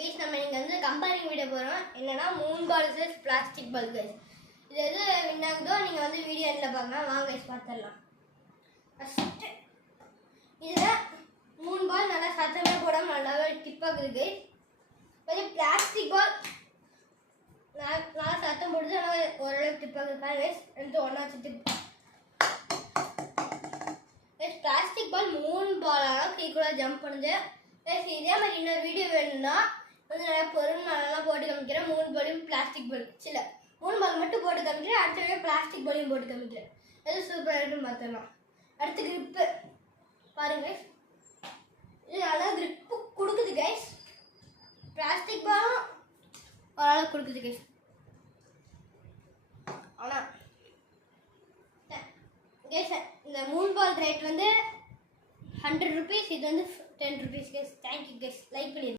Guys நம்ம இங்கே வந்து கம்பேரிங் வீடியோ போகிறோம். என்னன்னா மூன் பால் வர்சஸ் பிளாஸ்டிக் பால் கைஸ். இது எது வின் ஆகுதோ நீங்கள் வந்து வீடியோ எண்டில் பார்க்கலாம். வாங்க கைஸ் பார்த்துடலாம். ஃபஸ்ட்டு இதில் மூணு பால் நல்லா சத்தமே போடாமல் நல்லாவே டிப்பாகுது கைஸ். அதே பிளாஸ்டிக் பால் நல்லா சத்தம் போடுது, ஆனால் ஓரளவுக்கு டிப்பாகுது கைஸ். ரெண்டு ஒன்றா வச்சுட்டு பிளாஸ்டிக் பால் மூணு பாலால் ஈக்குவலாக ஜம்ப் பண்ணுது. இதே மாதிரி இன்னொரு வீடியோ வேணும்னா வந்து நிறைய பொருள் நல்லா போட்டு காமிக்கிறேன். மூணு பாலையும் பிளாஸ்டிக் பால் சில மூணு பால் மட்டும் போட்டு காமிக்கிறேன். அடுத்த வீடியோ பிளாஸ்டிக் பாலையும் போட்டு காமிக்கிறேன். எது சூப்பராக இருக்குன்னு பார்த்துடலாம். அடுத்து கிரிப்பு பாருங்க, இது நல்லா கிரிப்பு கொடுக்குது கைஸ். பிளாஸ்டிக் பாலும் ஓரளவுக்கு கொடுக்குது கைஸ். ஆனால் கைஸ் இந்த மூணு பால் ரேட் வந்து 100 rupees, இது வந்து 10 rupees guys. Thank you guys. Like பண்ணிடுங்க.